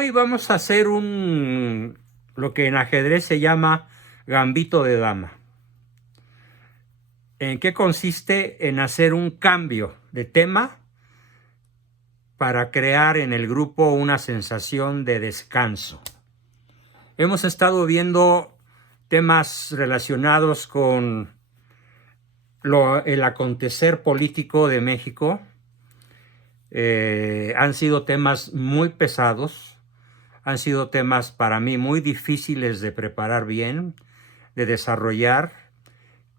Hoy vamos a hacer lo que en ajedrez se llama gambito de dama. ¿En qué consiste? En hacer un cambio de tema para crear en el grupo una sensación de descanso. Hemos estado viendo temas relacionados con el acontecer político de México. Han sido temas muy pesados, han sido temas para mí muy difíciles de preparar bien, de desarrollar,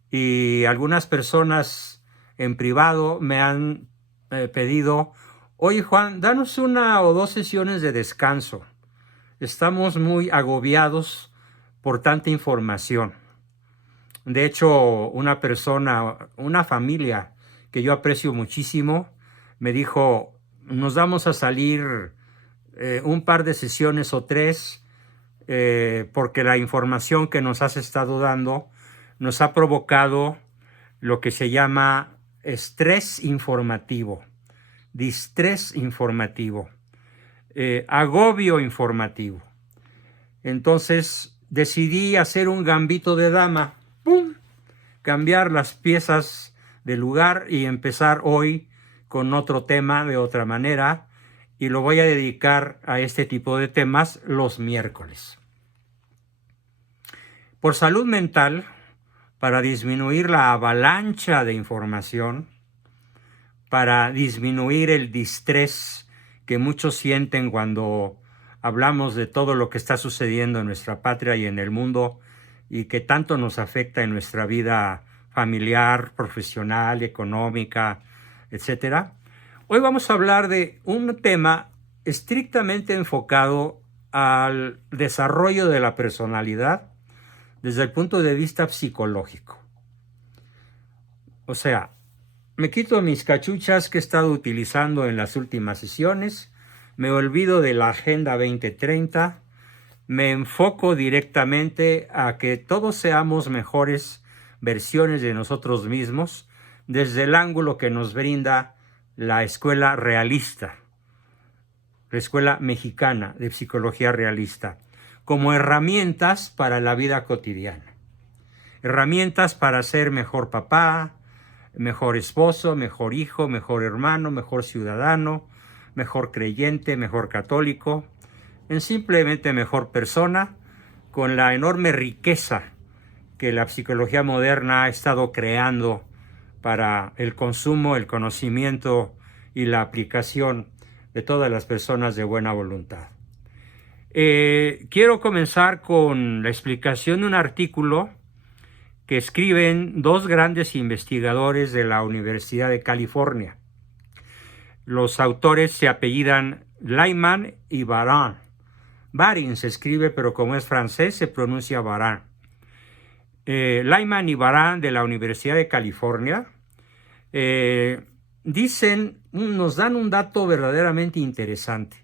y algunas personas en privado me han pedido: oye Juan, danos 1 o 2 sesiones de descanso, estamos muy agobiados por tanta información. De hecho, una familia que yo aprecio muchísimo, me dijo: nos vamos a salir un par de sesiones o 3, porque la información que nos has estado dando nos ha provocado lo que se llama estrés informativo, distrés informativo, agobio informativo. Entonces decidí hacer un gambito de dama, ¡pum!, cambiar las piezas de lugar y empezar hoy con otro tema de otra manera, y lo voy a dedicar a este tipo de temas los miércoles. Por salud mental, para disminuir la avalancha de información, para disminuir el distrés que muchos sienten cuando hablamos de todo lo que está sucediendo en nuestra patria y en el mundo, y que tanto nos afecta en nuestra vida familiar, profesional, económica, etc. Hoy vamos a hablar de un tema estrictamente enfocado al desarrollo de la personalidad desde el punto de vista psicológico. O sea, me quito mis cachuchas que he estado utilizando en las últimas sesiones, me olvido de la Agenda 2030, me enfoco directamente a que todos seamos mejores versiones de nosotros mismos desde el ángulo que nos brinda la escuela realista, la escuela mexicana de psicología realista, como herramientas para la vida cotidiana. Herramientas para ser mejor papá, mejor esposo, mejor hijo, mejor hermano, mejor ciudadano, mejor creyente, mejor católico, simplemente mejor persona, con la enorme riqueza que la psicología moderna ha estado creando para el consumo, el conocimiento y la aplicación de todas las personas de buena voluntad. Quiero comenzar con la explicación de un artículo que escriben 2 grandes investigadores de la Universidad de California. Los autores se apellidan Lyman y Baran. Barin se escribe, pero como es francés se pronuncia Baran. Lyman y Baran, de la Universidad de California, nos dan un dato verdaderamente interesante,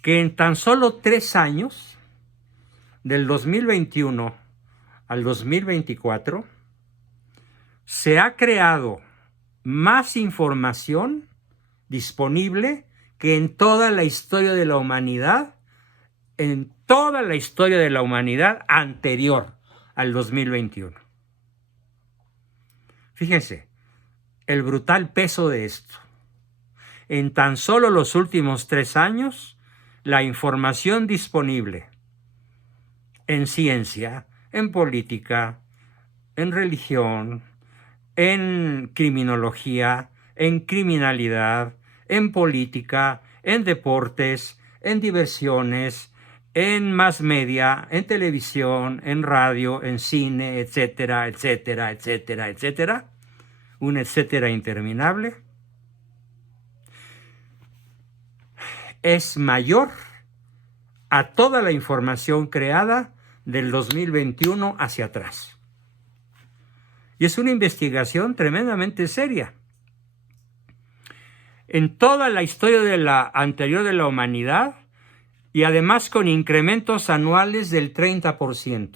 que en tan solo 3 años, del 2021 al 2024, se ha creado más información disponible que en toda la historia de la humanidad, anterior al 2021. Fíjense el brutal peso de esto. En tan solo los últimos 3 años, la información disponible en ciencia, en política, en religión, en criminología, en criminalidad, en política, en deportes, en diversiones, en mass media, en televisión, en radio, en cine, etcétera, etcétera, etcétera, etcétera, un etcétera interminable, es mayor a toda la información creada del 2021 hacia atrás. Y es una investigación tremendamente seria. En toda la historia anterior de la humanidad, y además con incrementos anuales del 30%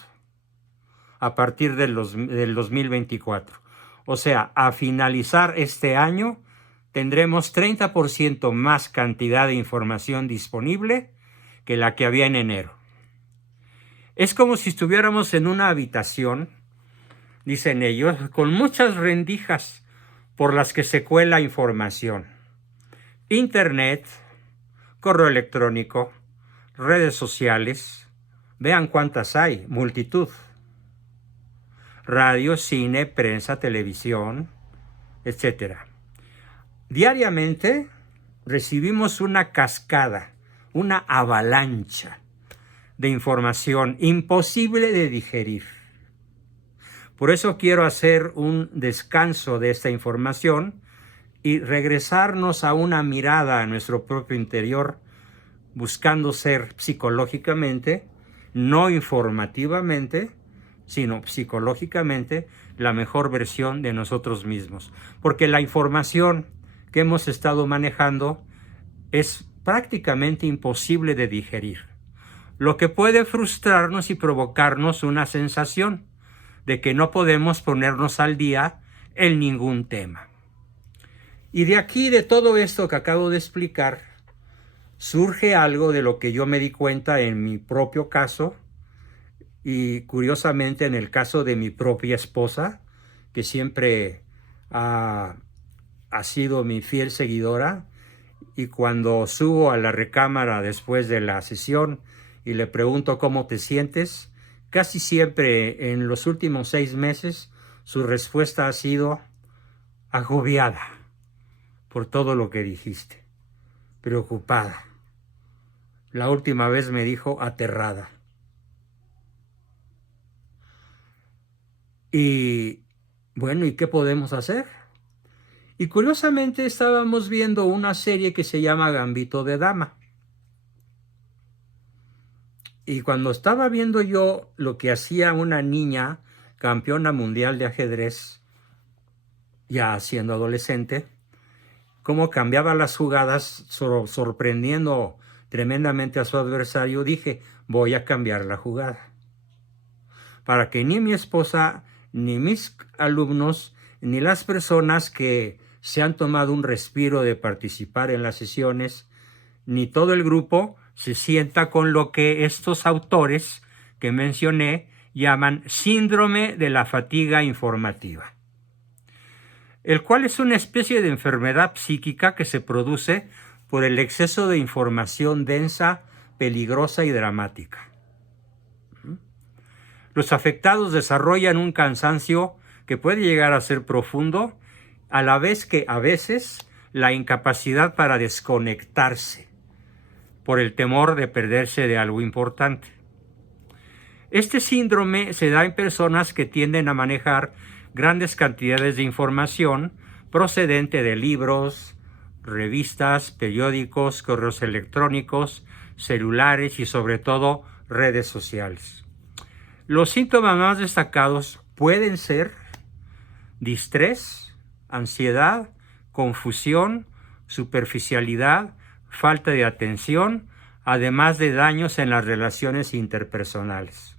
a partir del 2024. O sea, a finalizar este año tendremos 30% más cantidad de información disponible que la que había en enero. Es como si estuviéramos en una habitación, dicen ellos, con muchas rendijas por las que se cuela información. Internet, correo electrónico, redes sociales, vean cuántas hay, multitud. Radio, cine, prensa, televisión, etc. Diariamente recibimos una cascada, una avalancha de información imposible de digerir. Por eso quiero hacer un descanso de esta información y regresarnos a una mirada a nuestro propio interior, buscando ser psicológicamente, no informativamente, sino psicológicamente, la mejor versión de nosotros mismos. Porque la información que hemos estado manejando es prácticamente imposible de digerir, lo que puede frustrarnos y provocarnos una sensación de que no podemos ponernos al día en ningún tema. Y de aquí, de todo esto que acabo de explicar, surge algo de lo que yo me di cuenta en mi propio caso y curiosamente en el caso de mi propia esposa, que siempre ha sido mi fiel seguidora. Y cuando subo a la recámara después de la sesión y le pregunto cómo te sientes, casi siempre en los últimos 6 meses su respuesta ha sido agobiada por todo lo que dijiste, preocupada. La última vez me dijo aterrada. Y bueno, ¿y qué podemos hacer? Y curiosamente estábamos viendo una serie que se llama Gambito de Dama. Y cuando estaba viendo yo lo que hacía una niña campeona mundial de ajedrez, ya siendo adolescente, cómo cambiaba las jugadas sorprendiendo tremendamente a su adversario, dije, voy a cambiar la jugada. Para que ni mi esposa, ni mis alumnos, ni las personas que se han tomado un respiro de participar en las sesiones, ni todo el grupo se sienta con lo que estos autores que mencioné llaman síndrome de la fatiga informativa, el cual es una especie de enfermedad psíquica que se produce por el exceso de información densa, peligrosa y dramática. Los afectados desarrollan un cansancio que puede llegar a ser profundo, a la vez que a veces la incapacidad para desconectarse por el temor de perderse de algo importante. Este síndrome se da en personas que tienden a manejar grandes cantidades de información procedente de libros, revistas, periódicos, correos electrónicos, celulares y sobre todo redes sociales. Los síntomas más destacados pueden ser distrés, ansiedad, confusión, superficialidad, falta de atención, además de daños en las relaciones interpersonales.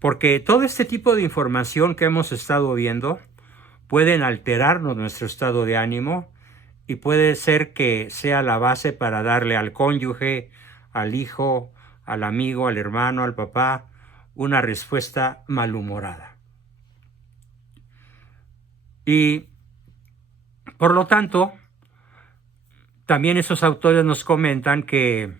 Porque todo este tipo de información que hemos estado viendo pueden alterarnos nuestro estado de ánimo y puede ser que sea la base para darle al cónyuge, al hijo, al amigo, al hermano, al papá, una respuesta malhumorada. Y por lo tanto, también esos autores nos comentan que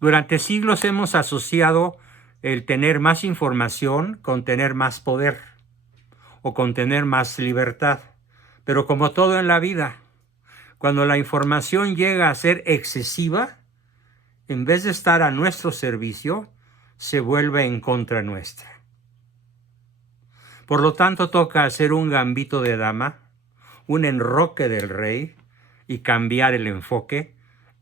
durante siglos hemos asociado el tener más información con tener más poder o con tener más libertad. Pero como todo en la vida, cuando la información llega a ser excesiva, en vez de estar a nuestro servicio, se vuelve en contra nuestra. Por lo tanto, toca hacer un gambito de dama, un enroque del rey y cambiar el enfoque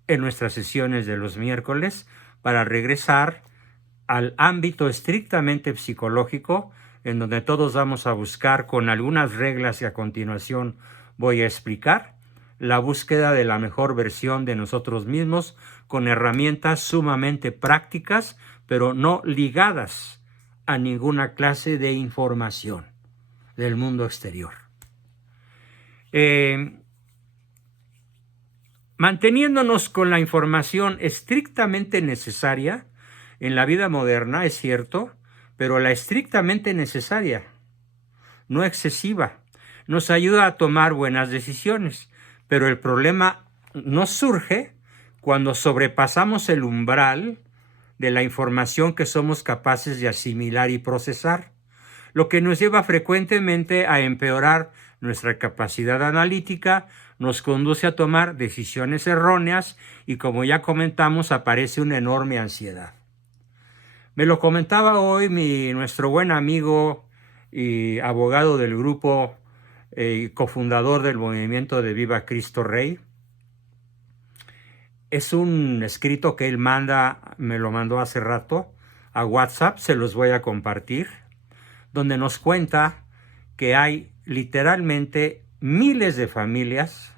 en nuestras sesiones de los miércoles para regresar al ámbito estrictamente psicológico, en donde todos vamos a buscar con algunas reglas que a continuación voy a explicar, la búsqueda de la mejor versión de nosotros mismos con herramientas sumamente prácticas, pero no ligadas a ninguna clase de información del mundo exterior. manteniéndonos con la información estrictamente necesaria en la vida moderna, es cierto, pero la estrictamente necesaria, no excesiva, nos ayuda a tomar buenas decisiones, pero el problema nos surge cuando sobrepasamos el umbral de la información que somos capaces de asimilar y procesar, lo que nos lleva frecuentemente a empeorar nuestra capacidad analítica, nos conduce a tomar decisiones erróneas y, como ya comentamos, aparece una enorme ansiedad. Me lo comentaba hoy nuestro buen amigo y abogado del grupo y cofundador del movimiento de Viva Cristo Rey. Es un escrito que él me lo mandó hace rato a WhatsApp, se los voy a compartir, donde nos cuenta que hay literalmente miles de familias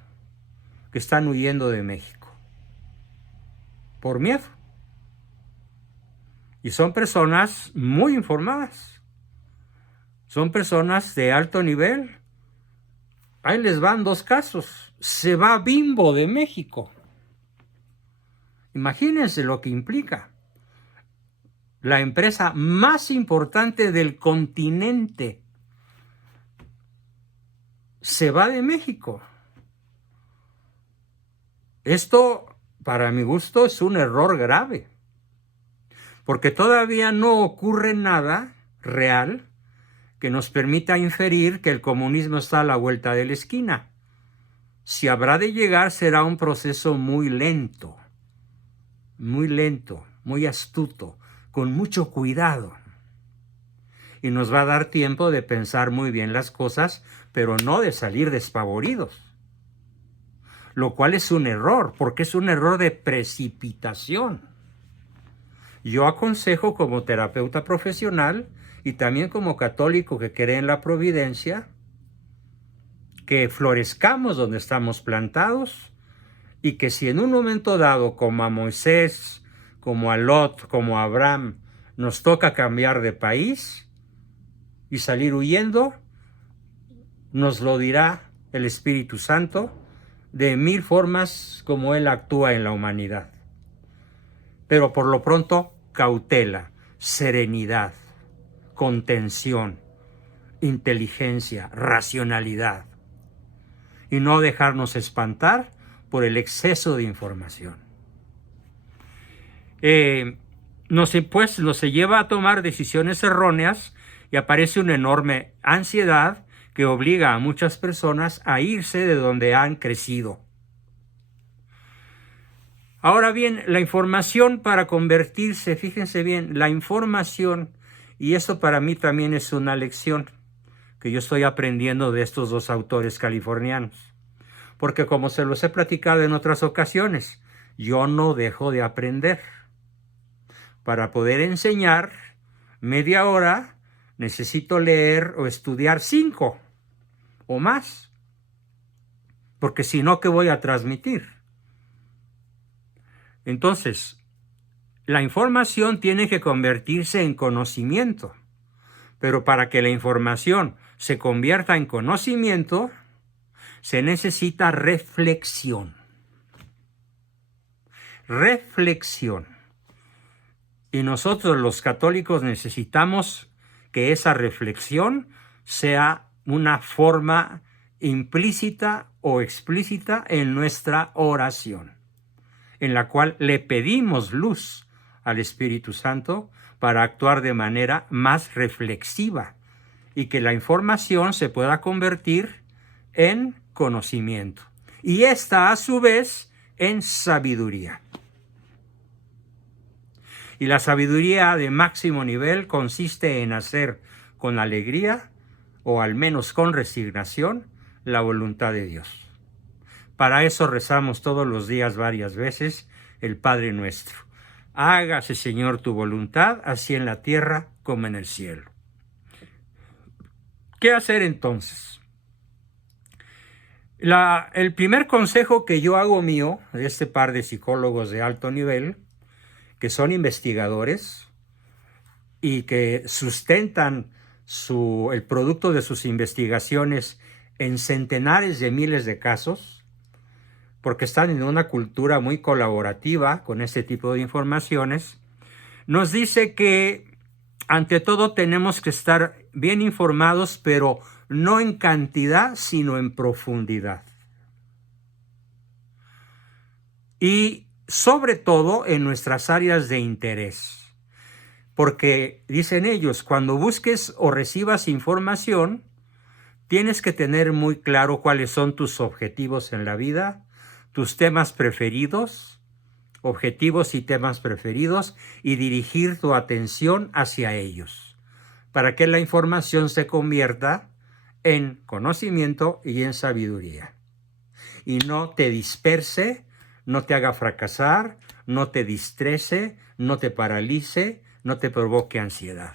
que están huyendo de México por miedo. Y son personas muy informadas, son personas de alto nivel. Ahí les van 2 casos. Se va Bimbo de México. Imagínense lo que implica. La empresa más importante del continente se va de México. Esto, para mi gusto, es un error grave, porque todavía no ocurre nada real que nos permita inferir que el comunismo está a la vuelta de la esquina. Si habrá de llegar, será un proceso muy lento, muy astuto, con mucho cuidado. Y nos va a dar tiempo de pensar muy bien las cosas, pero no de salir despavoridos. Lo cual es un error, porque es un error de precipitación. Yo aconsejo, como terapeuta profesional y también como católico que cree en la providencia, que florezcamos donde estamos plantados y que si en un momento dado, como a Moisés, como a Lot, como a Abraham, nos toca cambiar de país y salir huyendo, nos lo dirá el Espíritu Santo de 1000 formas como Él actúa en la humanidad. Pero por lo pronto, cautela, serenidad, contención, inteligencia, racionalidad. Y no dejarnos espantar por el exceso de información. Nos lleva a tomar decisiones erróneas y aparece una enorme ansiedad que obliga a muchas personas a irse de donde han crecido. Ahora bien, la información para convertirse, fíjense bien, la información, y eso para mí también es una lección que yo estoy aprendiendo de estos 2 autores californianos. Porque como se los he platicado en otras ocasiones, yo no dejo de aprender. Para poder enseñar media hora, necesito leer o estudiar 5 o más. Porque si no, ¿qué voy a transmitir? Entonces, la información tiene que convertirse en conocimiento. Pero para que la información se convierta en conocimiento, se necesita reflexión. Reflexión. Y nosotros los católicos necesitamos que esa reflexión sea una forma implícita o explícita en nuestra oración, en la cual le pedimos luz al Espíritu Santo para actuar de manera más reflexiva y que la información se pueda convertir en conocimiento. Y esta, a su vez, en sabiduría. Y la sabiduría de máximo nivel consiste en hacer con alegría, o al menos con resignación, la voluntad de Dios. Para eso rezamos todos los días varias veces el Padre Nuestro. Hágase, Señor, tu voluntad, así en la tierra como en el cielo. ¿Qué hacer entonces? El primer consejo que yo hago mío de este par de psicólogos de alto nivel, que son investigadores y que sustentan el producto de sus investigaciones en centenares de miles de casos, porque están en una cultura muy colaborativa con este tipo de informaciones, nos dice que ante todo tenemos que estar bien informados, pero no en cantidad, sino en profundidad. Y sobre todo en nuestras áreas de interés. Porque dicen ellos, cuando busques o recibas información, tienes que tener muy claro cuáles son tus objetivos en la vida, tus temas preferidos, objetivos y temas preferidos, y dirigir tu atención hacia ellos, para que la información se convierta en conocimiento y en sabiduría. Y no te disperse, no te haga fracasar, no te distrese, no te paralice, no te provoque ansiedad.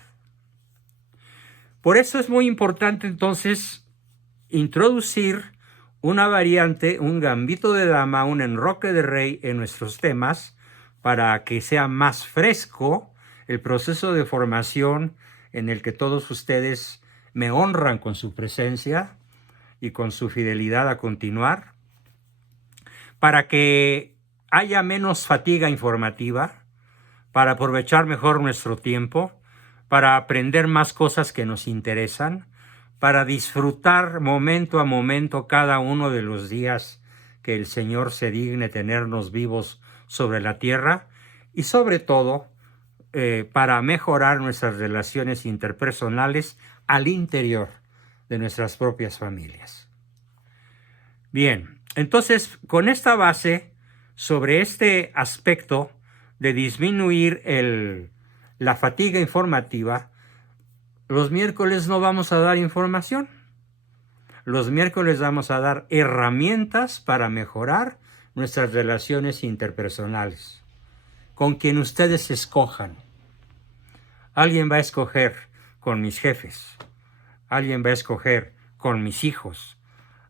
Por eso es muy importante entonces introducir una variante, un gambito de dama, un enroque de rey en nuestros temas para que sea más fresco el proceso de formación en el que todos ustedes me honran con su presencia y con su fidelidad a continuar, para que haya menos fatiga informativa, para aprovechar mejor nuestro tiempo, para aprender más cosas que nos interesan, para disfrutar momento a momento cada uno de los días que el Señor se digne tenernos vivos sobre la tierra, y sobre todo para mejorar nuestras relaciones interpersonales al interior de nuestras propias familias. Bien, entonces con esta base sobre este aspecto de disminuir la fatiga informativa, los miércoles no vamos a dar información. Los miércoles vamos a dar herramientas para mejorar nuestras relaciones interpersonales, con quien ustedes escojan. Alguien va a escoger con mis jefes, alguien va a escoger con mis hijos,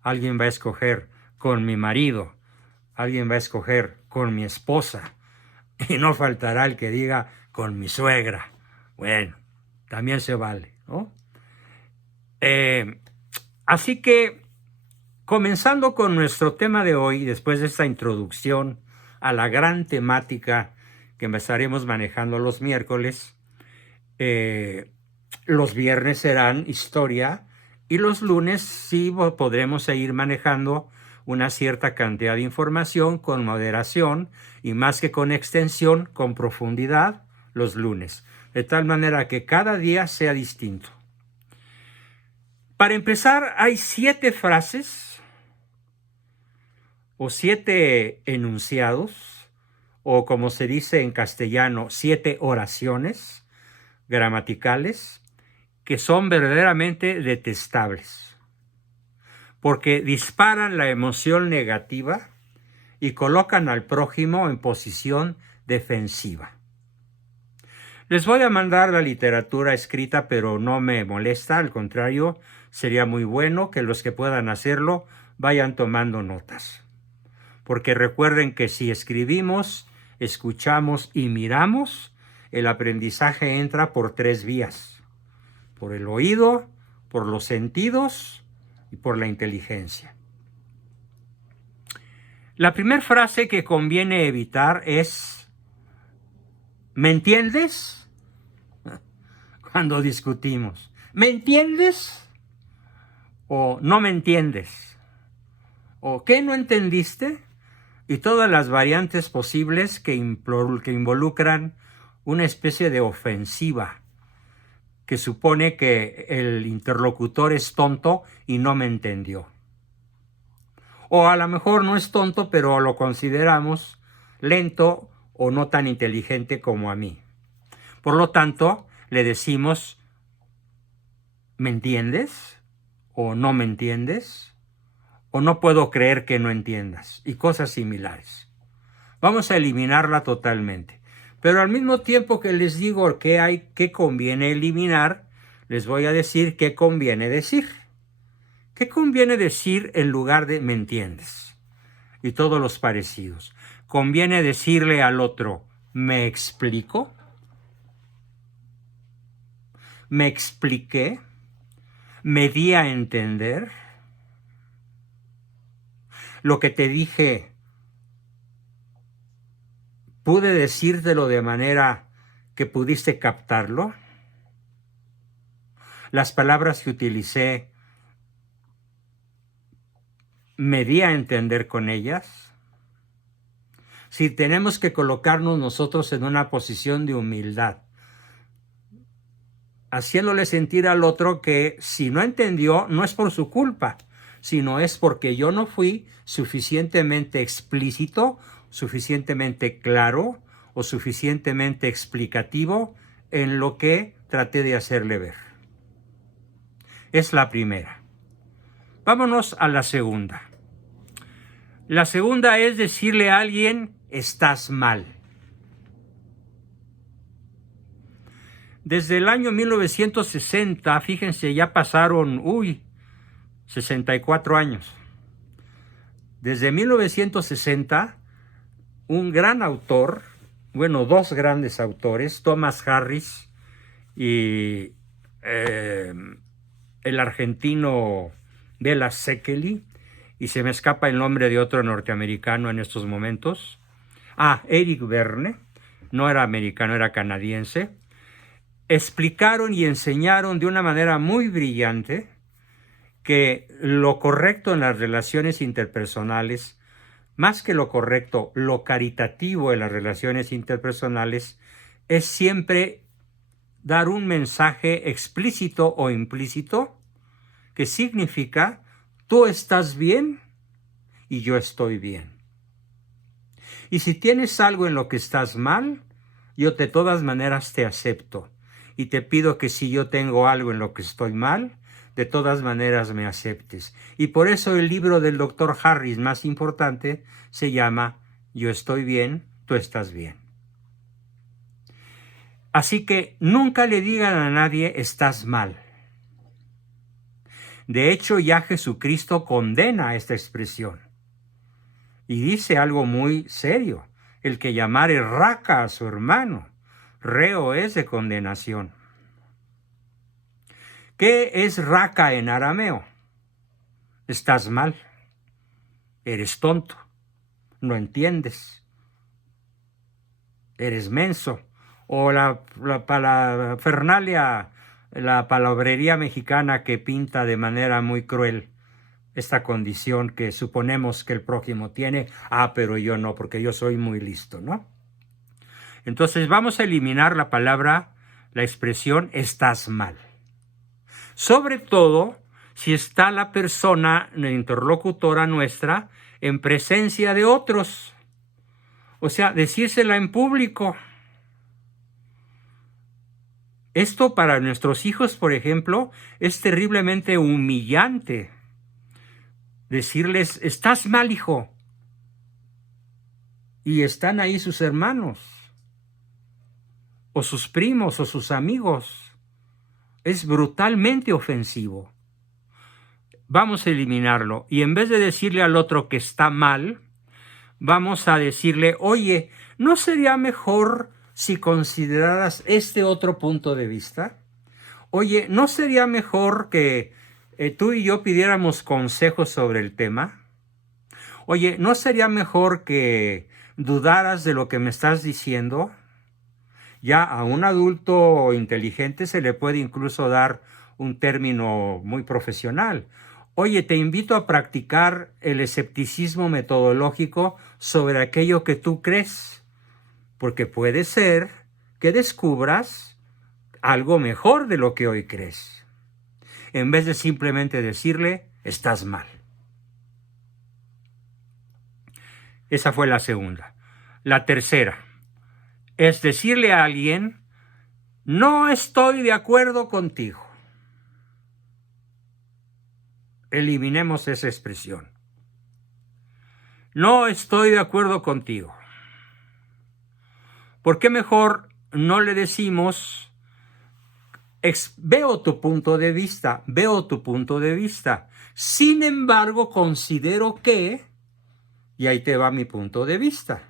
alguien va a escoger con mi marido, alguien va a escoger con mi esposa, y no faltará el que diga con mi suegra. Bueno, también se vale, ¿no? Así que, comenzando con nuestro tema de hoy, después de esta introducción a la gran temática que estaremos manejando los miércoles, los viernes serán historia y los lunes sí podremos seguir manejando una cierta cantidad de información con moderación y más que con extensión, con profundidad los lunes, de tal manera que cada día sea distinto. Para empezar, hay 7 frases o 7 enunciados, o como se dice en castellano, 7 oraciones gramaticales que son verdaderamente detestables, porque disparan la emoción negativa y colocan al prójimo en posición defensiva. Les voy a mandar la literatura escrita, pero no me molesta, al contrario, sería muy bueno que los que puedan hacerlo vayan tomando notas. Porque recuerden que si escribimos, escuchamos y miramos, el aprendizaje entra por 3 vías: por el oído, por los sentidos y por la inteligencia. La primera frase que conviene evitar es: ¿me entiendes? Cuando discutimos, ¿me entiendes? O ¿no me entiendes? O ¿qué no entendiste? Y todas las variantes posibles que involucran una especie de ofensiva que supone que el interlocutor es tonto y no me entendió. O a lo mejor no es tonto, pero lo consideramos lento o no tan inteligente como a mí. Por lo tanto, le decimos, ¿me entiendes? ¿O no me entiendes? ¿O no puedo creer que no entiendas? Y cosas similares. Vamos a eliminarla totalmente. Pero al mismo tiempo que les digo qué conviene eliminar, les voy a decir qué conviene decir. ¿Qué conviene decir en lugar de ¿me entiendes? Y todos los parecidos. Conviene decirle al otro, ¿me explico? ¿Me expliqué? ¿Me di a entender? Lo que te dije, ¿Pude decírtelo de manera que pudiste captarlo? Las palabras que utilicé, ¿me di a entender con ellas? Si tenemos que colocarnos nosotros en una posición de humildad, haciéndole sentir al otro que si no entendió, no es por su culpa, sino es porque yo no fui suficientemente explícito, suficientemente claro o suficientemente explicativo en lo que traté de hacerle ver. Es la primera. Vámonos a la segunda. La segunda es decirle a alguien, estás mal. Desde el año 1960, fíjense, ya pasaron, 64 años. Desde 1960, un gran autor, bueno, dos grandes autores, Thomas Harris y el argentino Bela Szekely, y se me escapa el nombre de otro norteamericano en estos momentos. Eric Verne, no era americano, era canadiense. Explicaron y enseñaron de una manera muy brillante que lo correcto en las relaciones interpersonales, más que lo correcto, lo caritativo en las relaciones interpersonales, es siempre dar un mensaje explícito o implícito que significa tú estás bien y yo estoy bien. Y si tienes algo en lo que estás mal, yo de todas maneras te acepto. Y te pido que si yo tengo algo en lo que estoy mal, de todas maneras me aceptes. Y por eso el libro del Dr. Harris más importante se llama Yo estoy bien, tú estás bien. Así que nunca le digan a nadie estás mal. De hecho, ya Jesucristo condena esta expresión. Y dice algo muy serio. El que llamare raca a su hermano, reo es de condenación. ¿Qué es raca en arameo? Estás mal. Eres tonto. No entiendes. Eres menso. O la parafernalia, la palabrería mexicana que pinta de manera muy cruel esta condición que suponemos que el prójimo tiene. Pero yo no, porque yo soy muy listo, ¿no? Entonces vamos a eliminar la palabra, la expresión estás mal. Sobre todo si está la persona, la interlocutora nuestra, en presencia de otros. O sea, decírsela en público. Esto para nuestros hijos, por ejemplo, es terriblemente humillante. Decirles, estás mal, hijo. Y están ahí sus hermanos, o sus primos, o sus amigos. Es brutalmente ofensivo. Vamos a eliminarlo. Y en vez de decirle al otro que está mal, vamos a decirle, oye, ¿no sería mejor si consideraras este otro punto de vista? Oye, ¿no sería mejor que tú y yo pidiéramos consejos sobre el tema? Oye, ¿no sería mejor que dudaras de lo que me estás diciendo? Ya a un adulto inteligente se le puede incluso dar un término muy profesional. Oye, te invito a practicar el escepticismo metodológico sobre aquello que tú crees, porque puede ser que descubras algo mejor de lo que hoy crees, en vez de simplemente decirle, estás mal. Esa fue la segunda. La tercera es decirle a alguien, no estoy de acuerdo contigo. Eliminemos esa expresión. No estoy de acuerdo contigo. ¿Por qué mejor no le decimos, veo tu punto de vista, veo tu punto de vista? Sin embargo, considero que, y ahí te va mi punto de vista.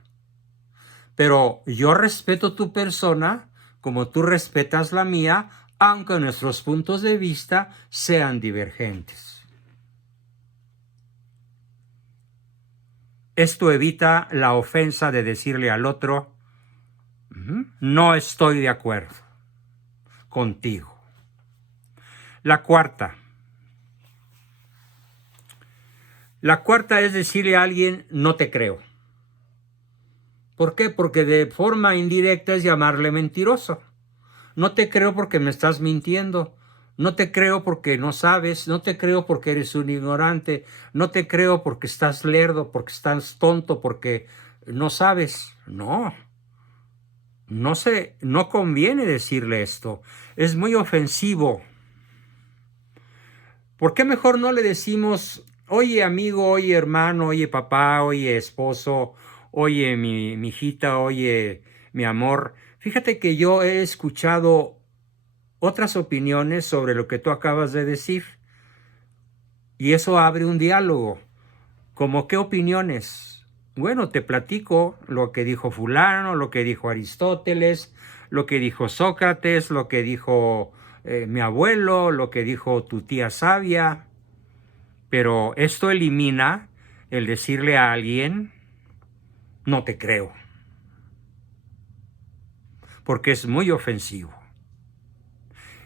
Pero yo respeto tu persona como tú respetas la mía, aunque nuestros puntos de vista sean divergentes. Esto evita la ofensa de decirle al otro, No estoy de acuerdo contigo. La cuarta es decirle a alguien, no te creo. ¿Por qué? Porque de forma indirecta es llamarle mentiroso. No te creo porque me estás mintiendo. No te creo porque no sabes. No te creo porque eres un ignorante. No te creo porque estás lerdo, porque estás tonto, porque no sabes. No. No conviene decirle esto. Es muy ofensivo. ¿Por qué mejor no le decimos, oye amigo, oye hermano, oye papá, oye esposo, oye mi hijita, oye mi amor? Fíjate que yo he escuchado otras opiniones sobre lo que tú acabas de decir y eso abre un diálogo. ¿Cómo qué opiniones? Bueno, te platico lo que dijo fulano, lo que dijo Aristóteles, lo que dijo Sócrates, lo que dijo mi abuelo, lo que dijo tu tía sabia. Pero esto elimina el decirle a alguien, no te creo, porque es muy ofensivo.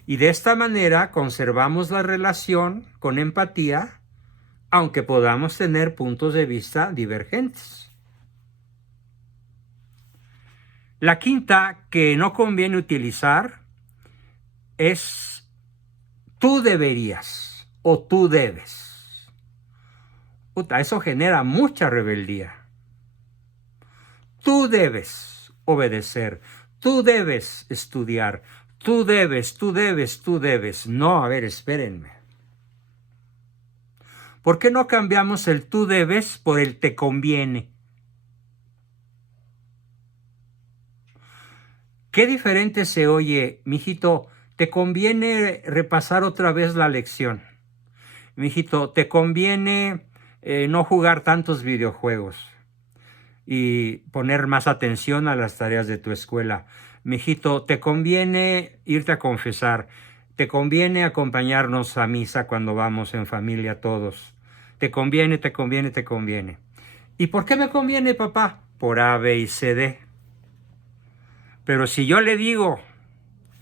Y de esta manera conservamos la relación con empatía, aunque podamos tener puntos de vista divergentes. La quinta que no conviene utilizar es tú deberías o tú debes. Eso genera mucha rebeldía. Tú debes obedecer, tú debes estudiar, tú debes. No, a ver, espérenme. ¿Por qué no cambiamos el tú debes por el te conviene? Qué diferente se oye, mijito, te conviene repasar otra vez la lección. Mijito, te conviene no jugar tantos videojuegos y poner más atención a las tareas de tu escuela. Mijito, te conviene irte a confesar, te conviene acompañarnos a misa cuando vamos en familia todos. Te conviene. ¿Y por qué me conviene, papá? Por A, B y C, D. Pero si yo le digo,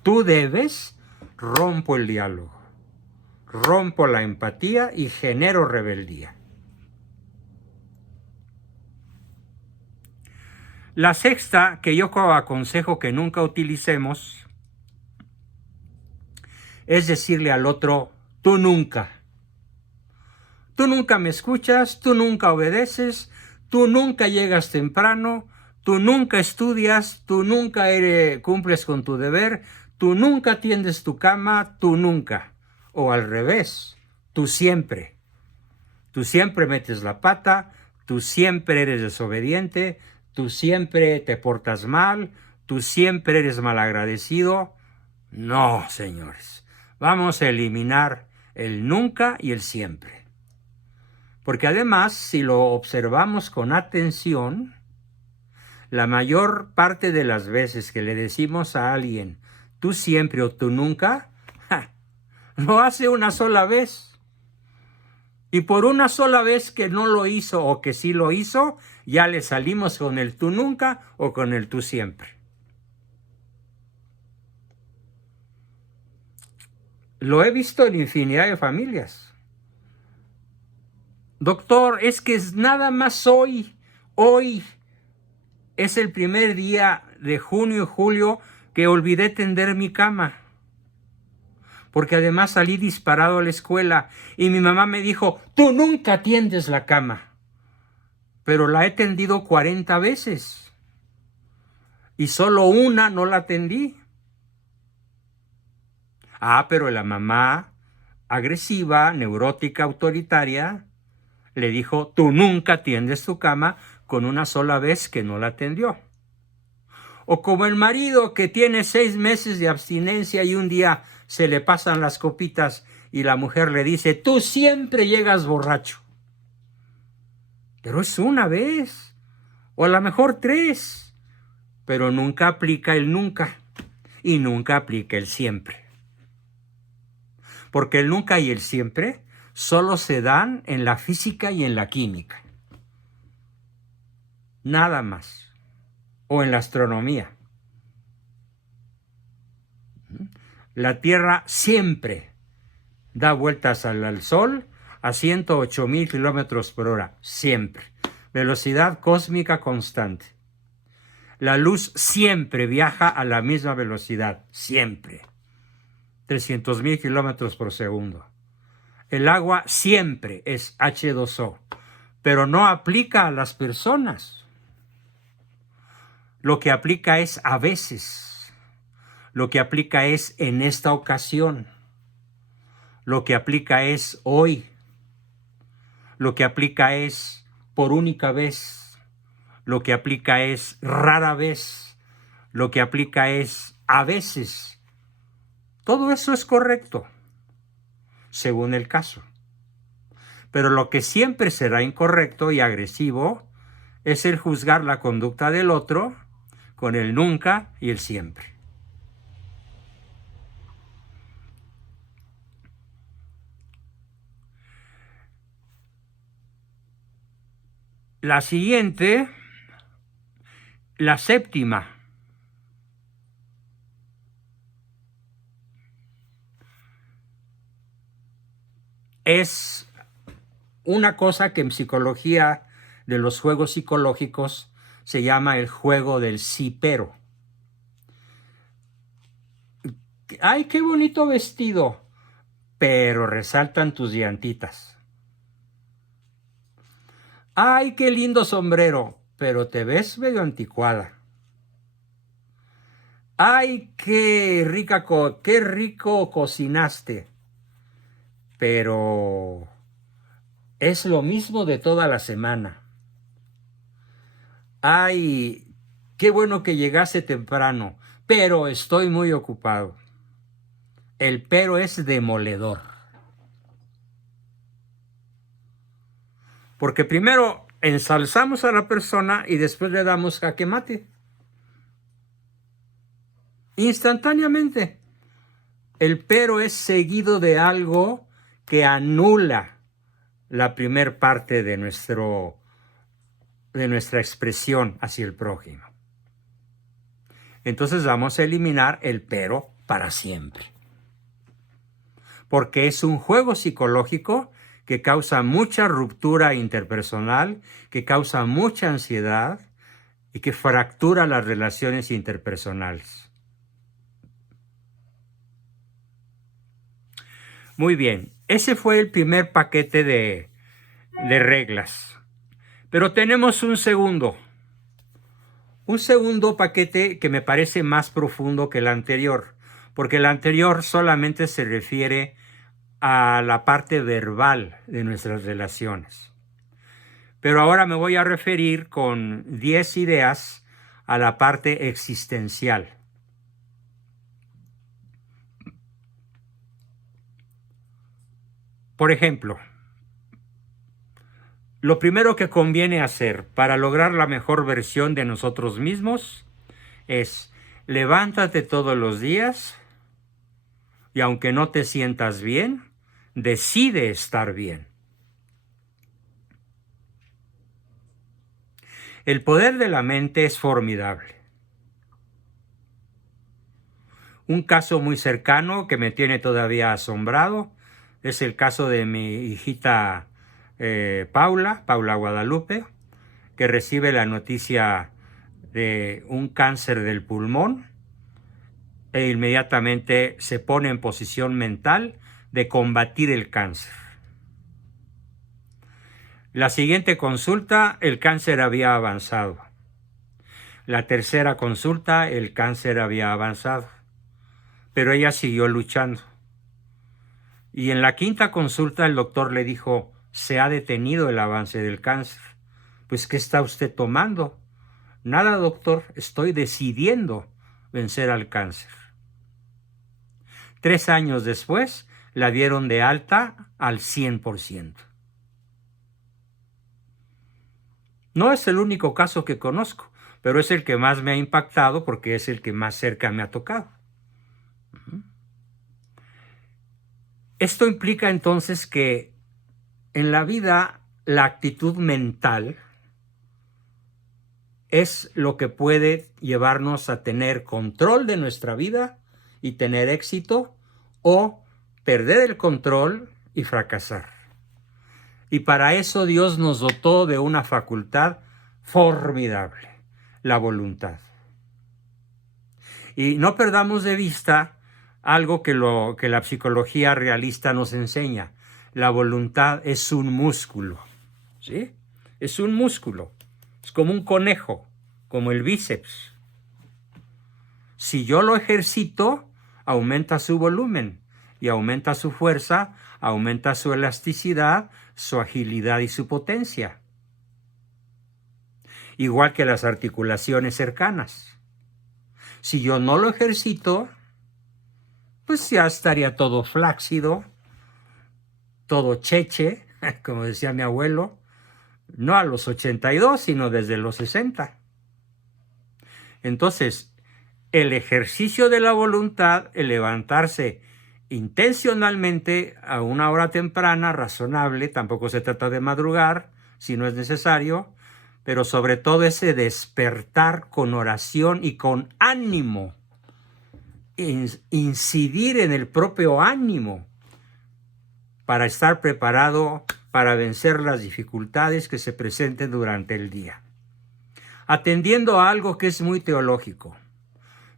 tú debes, rompo el diálogo, rompo la empatía y genero rebeldía. La sexta, que yo aconsejo que nunca utilicemos, es decirle al otro, tú nunca. Tú nunca me escuchas, tú nunca obedeces, tú nunca llegas temprano, tú nunca estudias, tú nunca cumples con tu deber, tú nunca tiendes tu cama, tú nunca. O al revés, tú siempre. Tú siempre metes la pata, tú siempre eres desobediente, tú siempre te portas mal, tú siempre eres malagradecido. No, señores, vamos a eliminar el nunca y el siempre. Porque además, si lo observamos con atención, la mayor parte de las veces que le decimos a alguien tú siempre o tú nunca, lo hace una sola vez. Y por una sola vez que no lo hizo o que sí lo hizo, ya le salimos con el tú nunca o con el tú siempre. Lo he visto en infinidad de familias. Doctor, es que es nada más hoy es el primer día de junio y julio que olvidé tender mi cama. Porque además salí disparado a la escuela y mi mamá me dijo, tú nunca tiendes la cama. Pero la he tendido 40 veces. Y solo una no la tendí. Pero la mamá, agresiva, neurótica, autoritaria, le dijo, tú nunca tiendes tu cama con una sola vez que no la tendió. O como el marido que tiene 6 meses de abstinencia y un día se le pasan las copitas y la mujer le dice, tú siempre llegas borracho. Pero es una vez, o a lo mejor 3, pero nunca aplica el nunca y nunca aplica el siempre. Porque el nunca y el siempre solo se dan en la física y en la química. Nada más. O en la astronomía. La Tierra siempre da vueltas al Sol a 108,000 kilómetros por hora, siempre. Velocidad cósmica constante. La luz siempre viaja a la misma velocidad, siempre. 300,000 kilómetros por segundo. El agua siempre es H2O, pero no aplica a las personas. Lo que aplica es a veces. Lo que aplica es en esta ocasión. Lo que aplica es hoy. Lo que aplica es por única vez. Lo que aplica es rara vez. Lo que aplica es a veces. Todo eso es correcto, según el caso. Pero lo que siempre será incorrecto y agresivo es el juzgar la conducta del otro con el nunca y el siempre. La siguiente, la séptima, es una cosa que en psicología de los juegos psicológicos se llama el juego del sí pero. ¡Ay, qué bonito vestido! Pero resaltan tus llantitas. ¡Ay, qué lindo sombrero! Pero te ves medio anticuada. ¡Ay, qué rico cocinaste! Pero es lo mismo de toda la semana. ¡Ay, qué bueno que llegaste temprano! Pero estoy muy ocupado. El pero es demoledor. Porque primero ensalzamos a la persona y después le damos jaque mate. Instantáneamente. El pero es seguido de algo que anula la primer parte de nuestra expresión hacia el prójimo. Entonces vamos a eliminar el pero para siempre. Porque es un juego psicológico que causa mucha ruptura interpersonal, que causa mucha ansiedad y que fractura las relaciones interpersonales. Muy bien, ese fue el primer paquete de reglas. Pero tenemos un segundo paquete que me parece más profundo que el anterior, porque el anterior solamente se refiere a la parte verbal de nuestras relaciones. Pero ahora me voy a referir con 10 ideas a la parte existencial. Por ejemplo, lo primero que conviene hacer para lograr la mejor versión de nosotros mismos es levántate todos los días y aunque no te sientas bien, decide estar bien. El poder de la mente es formidable. Un caso muy cercano que me tiene todavía asombrado es el caso de mi hijita Paula Guadalupe, que recibe la noticia de un cáncer del pulmón e inmediatamente se pone en posición mental de combatir el cáncer. La siguiente consulta, el cáncer había avanzado. La tercera consulta, el cáncer había avanzado. Pero ella siguió luchando. Y en la quinta consulta el doctor le dijo, se ha detenido el avance del cáncer. Pues, ¿qué está usted tomando? Nada, doctor, estoy decidiendo vencer al cáncer. 3 años después, la dieron de alta al 100%. No es el único caso que conozco, pero es el que más me ha impactado porque es el que más cerca me ha tocado. Esto implica entonces que en la vida la actitud mental es lo que puede llevarnos a tener control de nuestra vida y tener éxito, o perder el control y fracasar. Y para eso Dios nos dotó de una facultad formidable, la voluntad. Y no perdamos de vista algo que la psicología realista nos enseña. La voluntad es un músculo, ¿sí? Es un músculo. Es como un conejo, como el bíceps. Si yo lo ejercito, aumenta su volumen y aumenta su fuerza, aumenta su elasticidad, su agilidad y su potencia. Igual que las articulaciones cercanas. Si yo no lo ejercito, pues ya estaría todo flácido, todo cheche, como decía mi abuelo, no a los 82, sino desde los 60. Entonces, el ejercicio de la voluntad, el levantarse intencionalmente a una hora temprana, razonable, tampoco se trata de madrugar, si no es necesario, pero sobre todo ese despertar con oración y con ánimo, incidir en el propio ánimo para estar preparado para vencer las dificultades que se presenten durante el día. Atendiendo a algo que es muy teológico,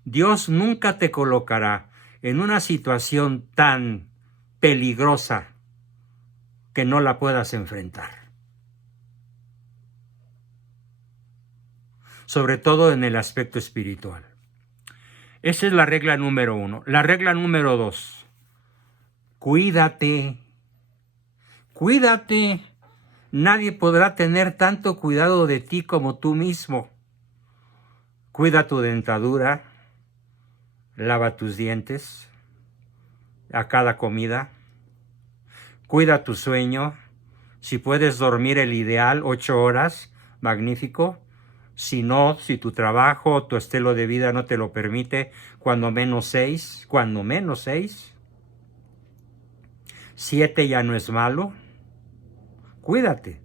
Dios nunca te colocará en una situación tan peligrosa que no la puedas enfrentar. Sobre todo en el aspecto espiritual. Esa es la regla número 1. La regla número 2. Cuídate. Cuídate. Nadie podrá tener tanto cuidado de ti como tú mismo. Cuida tu dentadura. Lava tus dientes a cada comida. Cuida tu sueño. Si puedes dormir el ideal, 8 horas, magnífico. Si no, si tu trabajo o tu estilo de vida no te lo permite, cuando menos 6, cuando menos 6. 7 ya no es malo. Cuídate.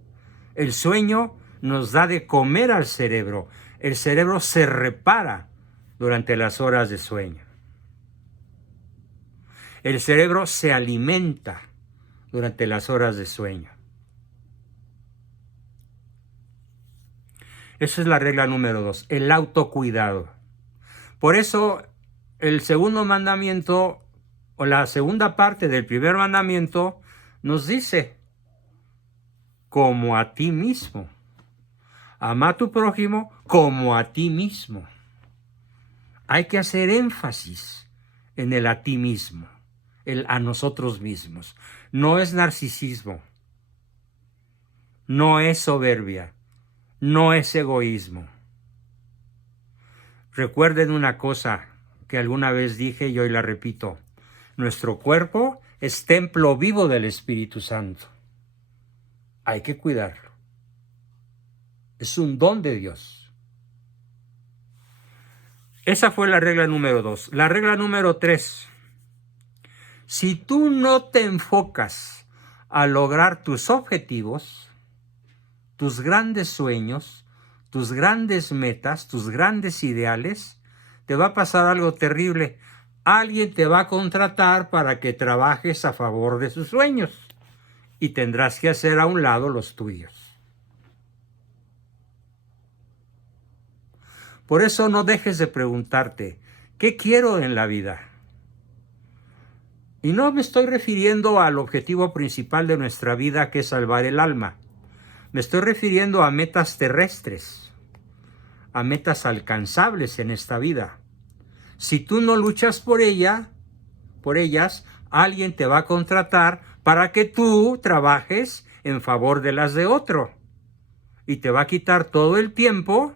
El sueño nos da de comer al cerebro. El cerebro se repara durante las horas de sueño. El cerebro se alimenta durante las horas de sueño. Esa es la regla número 2, el autocuidado. Por eso el segundo mandamiento, o la segunda parte del primer mandamiento, nos dice, como a ti mismo. Ama a tu prójimo como a ti mismo. Hay que hacer énfasis en el a ti mismo, el a nosotros mismos. No es narcisismo, no es soberbia, no es egoísmo. Recuerden una cosa que alguna vez dije y hoy la repito. Nuestro cuerpo es templo vivo del Espíritu Santo. Hay que cuidarlo. Es un don de Dios. Esa fue la regla número 2. La regla número 3. Si tú no te enfocas a lograr tus objetivos, tus grandes sueños, tus grandes metas, tus grandes ideales, te va a pasar algo terrible. Alguien te va a contratar para que trabajes a favor de sus sueños y tendrás que hacer a un lado los tuyos. Por eso no dejes de preguntarte, ¿qué quiero en la vida? Y no me estoy refiriendo al objetivo principal de nuestra vida, que es salvar el alma. Me estoy refiriendo a metas terrestres, a metas alcanzables en esta vida. Si tú no luchas por ellas, alguien te va a contratar para que tú trabajes en favor de las de otro. Y te va a quitar todo el tiempo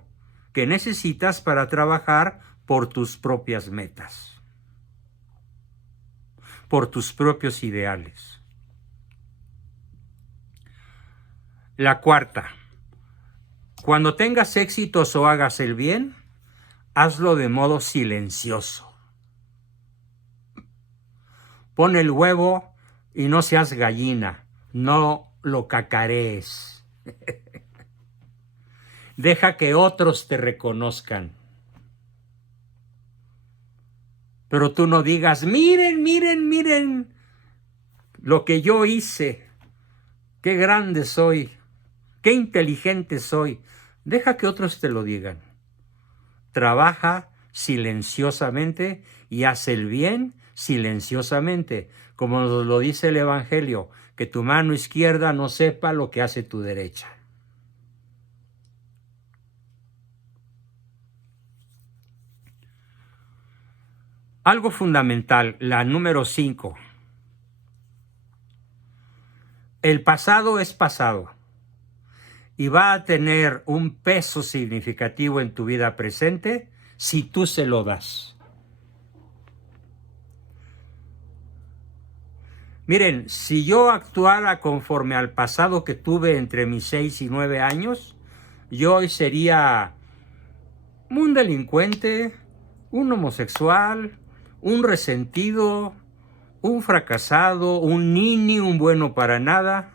que necesitas para trabajar por tus propias metas, por tus propios ideales. La cuarta, cuando tengas éxitos o hagas el bien, hazlo de modo silencioso. Pon el huevo y no seas gallina, no lo cacarees. Deja que otros te reconozcan. Pero tú no digas, miren, miren, miren lo que yo hice, qué grande soy, qué inteligente soy. Deja que otros te lo digan. Trabaja silenciosamente y haz el bien silenciosamente, como nos lo dice el Evangelio, que tu mano izquierda no sepa lo que hace tu derecha. Algo fundamental, la número 5. El pasado es pasado y va a tener un peso significativo en tu vida presente si tú se lo das. Miren, si yo actuara conforme al pasado que tuve entre mis 6 y 9 años, yo hoy sería un delincuente, un homosexual, un resentido, un fracasado, un nini, un bueno para nada.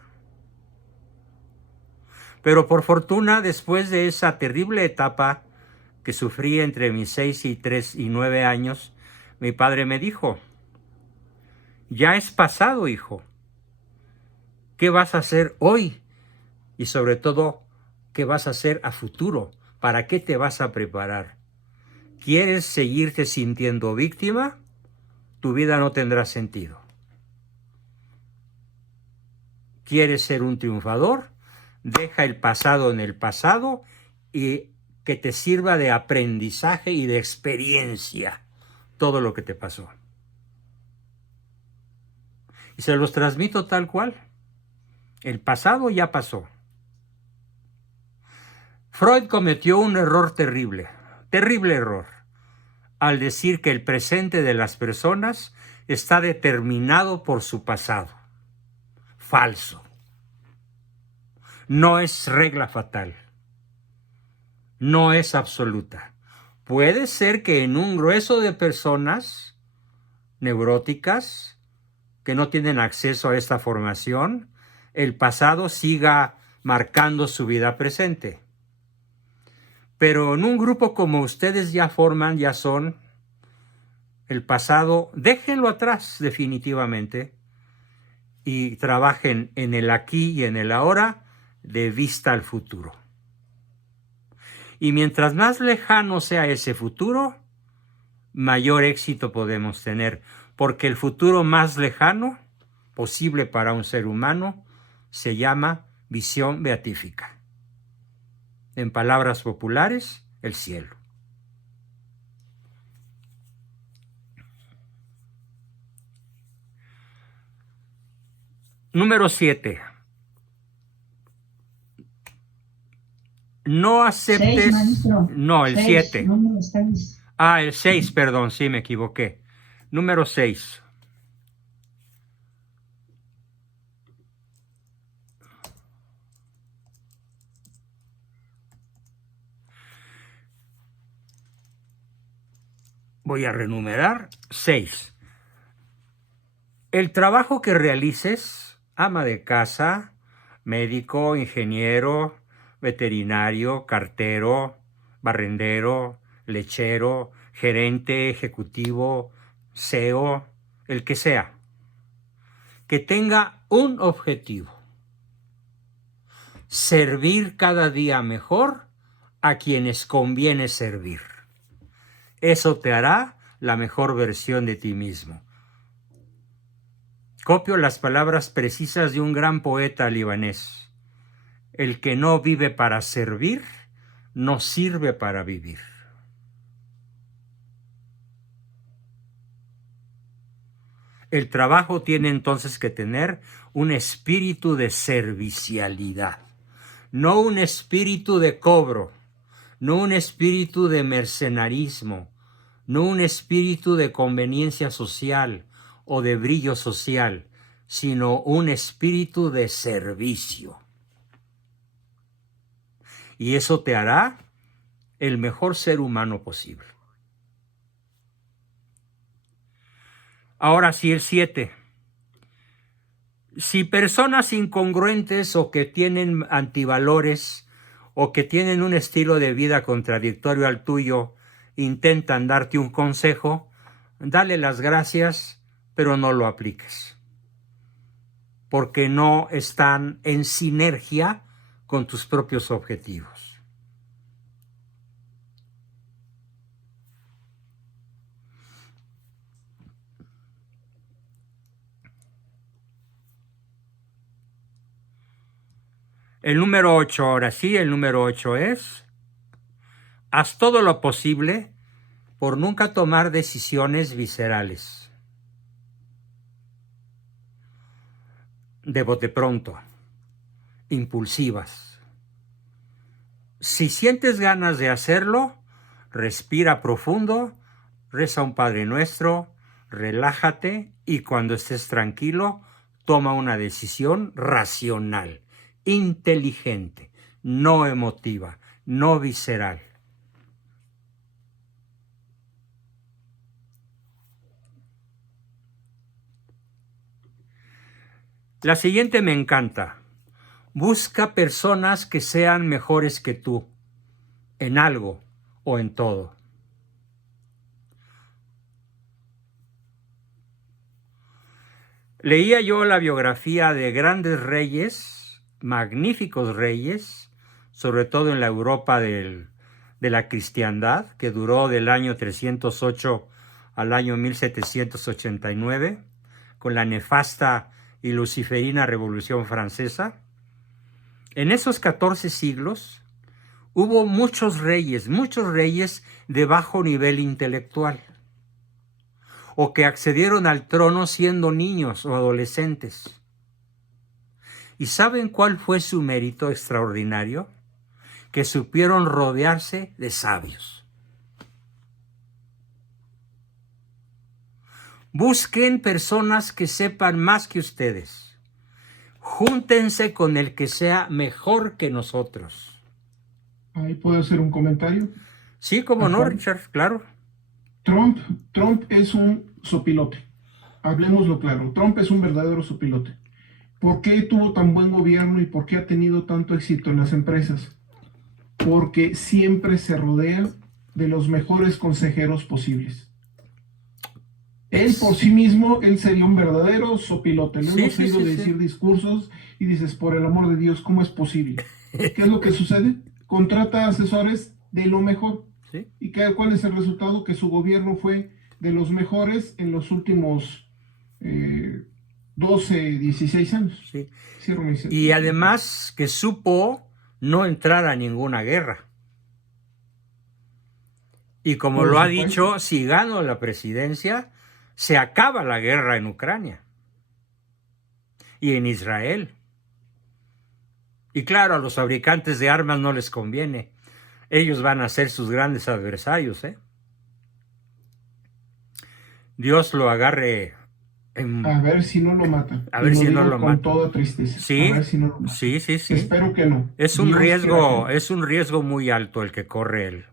Pero por fortuna, después de esa terrible etapa que sufrí entre mis 6 y 3 y 9 años, mi padre me dijo, ya es pasado, hijo. ¿Qué vas a hacer hoy? Y sobre todo, ¿qué vas a hacer a futuro? ¿Para qué te vas a preparar? ¿Quieres seguirte sintiendo víctima? Tu vida no tendrá sentido. ¿Quieres ser un triunfador? Deja el pasado en el pasado y que te sirva de aprendizaje y de experiencia todo lo que te pasó. Y se los transmito tal cual. El pasado ya pasó. Freud cometió un error terrible, terrible error, al decir que el presente de las personas está determinado por su pasado. Falso. No es regla fatal. No es absoluta. Puede ser que en un grueso de personas neuróticas que no tienen acceso a esta formación, el pasado siga marcando su vida presente. Pero en un grupo como ustedes ya forman, ya son, el pasado, déjenlo atrás definitivamente y trabajen en el aquí y en el ahora de vista al futuro. Y mientras más lejano sea ese futuro, mayor éxito podemos tener, porque el futuro más lejano posible para un ser humano se llama visión beatífica. En palabras populares, el cielo. Número 7. No aceptes... 6, no, el 7. No, el 6, perdón, sí me equivoqué. Número 6. Voy a renumerar. 6. El trabajo que realices, ama de casa, médico, ingeniero, veterinario, cartero, barrendero, lechero, gerente, ejecutivo, CEO, el que sea, que tenga un objetivo: servir cada día mejor a quienes conviene servir. Eso te hará la mejor versión de ti mismo. Copio las palabras precisas de un gran poeta libanés: el que no vive para servir, no sirve para vivir. El trabajo tiene entonces que tener un espíritu de servicialidad, no un espíritu de cobro, no un espíritu de mercenarismo, no un espíritu de conveniencia social o de brillo social, sino un espíritu de servicio. Y eso te hará el mejor ser humano posible. Ahora sí, el 7. Si personas incongruentes o que tienen antivalores o que tienen un estilo de vida contradictorio al tuyo intentan darte un consejo, dale las gracias, pero no lo apliques, porque no están en sinergia con tus propios objetivos. El número 8, ahora sí, el número 8 es: haz todo lo posible por nunca tomar decisiones viscerales, de bote pronto, impulsivas. Si sientes ganas de hacerlo, respira profundo, reza un Padre Nuestro, relájate y cuando estés tranquilo, toma una decisión racional, inteligente, no emotiva, no visceral. La siguiente me encanta. Busca personas que sean mejores que tú, en algo o en todo. Leía yo la biografía de grandes reyes, magníficos reyes, sobre todo en la Europa de la cristiandad, que duró del año 308 al año 1789, con la nefasta y luciferina Revolución Francesa. En esos 14 siglos hubo muchos reyes de bajo nivel intelectual, o que accedieron al trono siendo niños o adolescentes. ¿Y saben cuál fue su mérito extraordinario? Que supieron rodearse de sabios. Busquen personas que sepan más que ustedes. Júntense con el que sea mejor que nosotros. ¿Ahí puedo hacer un comentario? Sí, como no, Richard, claro. Trump es un sopilote. Hablemoslo claro, Trump es un verdadero sopilote. ¿Por qué tuvo tan buen gobierno y por qué ha tenido tanto éxito en las empresas? Porque siempre se rodea de los mejores consejeros posibles. Él por sí mismo, él sería un verdadero sopilote. Le hemos oído decir discursos y dices, por el amor de Dios, ¿cómo es posible? ¿Qué es lo que sucede? Contrata asesores de lo mejor. ¿Sí? ¿Y cuál es el resultado? Que su gobierno fue de los mejores en los últimos 12, 16 años. Sí. Y además que supo no entrar a ninguna guerra. Y como lo ha dicho, si gano la presidencia, se acaba la guerra en Ucrania y en Israel. Y claro, a los fabricantes de armas no les conviene. Ellos van a ser sus grandes adversarios, ¿eh? Dios lo agarre. A ver si no lo matan. A ver si no lo matan. Con toda tristeza. Sí, a ver si no lo matan. sí. Espero que no. Es un riesgo muy alto el que corre él.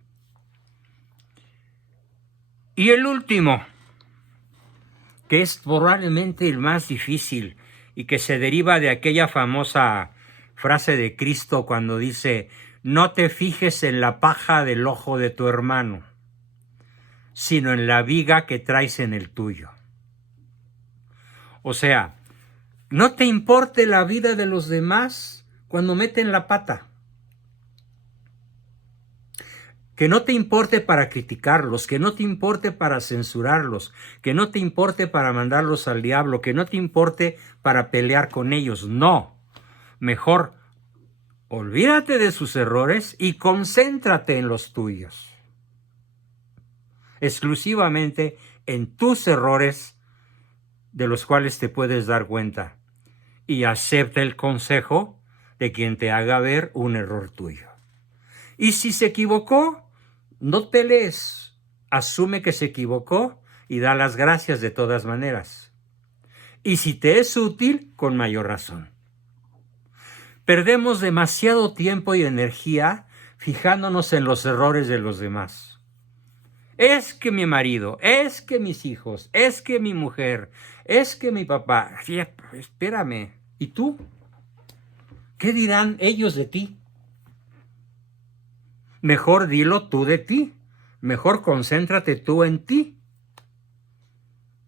Y el último, que es probablemente el más difícil y que se deriva de aquella famosa frase de Cristo cuando dice: no te fijes en la paja del ojo de tu hermano, sino en la viga que traes en el tuyo. O sea, no te importe la vida de los demás cuando meten la pata. Que no te importe para criticarlos, que no te importe para censurarlos, que no te importe para mandarlos al diablo, que no te importe para pelear con ellos. No. Mejor, olvídate de sus errores y concéntrate en los tuyos. Exclusivamente en tus errores de los cuales te puedes dar cuenta. Y acepta el consejo de quien te haga ver un error tuyo. Y si se equivocó, no pelees, asume que se equivocó y da las gracias de todas maneras. Y si te es útil, con mayor razón. Perdemos demasiado tiempo y energía fijándonos en los errores de los demás. Es que mi marido, es que mis hijos, es que mi mujer, es que mi papá. Espérame, ¿y tú? ¿Qué dirán ellos de ti? Mejor dilo tú de ti. Mejor concéntrate tú en ti.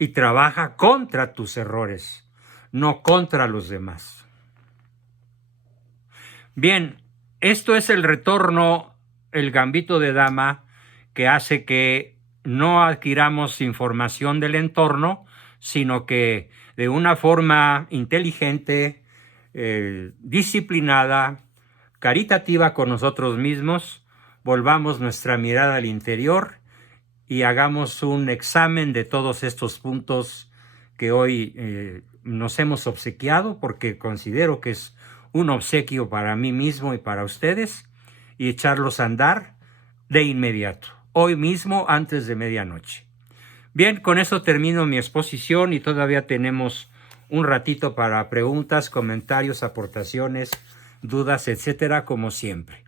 y trabaja contra tus errores, no contra los demás. Bien, esto es el retorno, el gambito de dama, que hace que no adquiramos información del entorno, sino que de una forma inteligente, disciplinada, caritativa con nosotros mismos, volvamos nuestra mirada al interior y hagamos un examen de todos estos puntos que hoy nos hemos obsequiado, porque considero que es un obsequio para mí mismo y para ustedes, y echarlos a andar de inmediato, hoy mismo antes de medianoche. Bien, con eso termino mi exposición y todavía tenemos un ratito para preguntas, comentarios, aportaciones, dudas, etcétera, como siempre.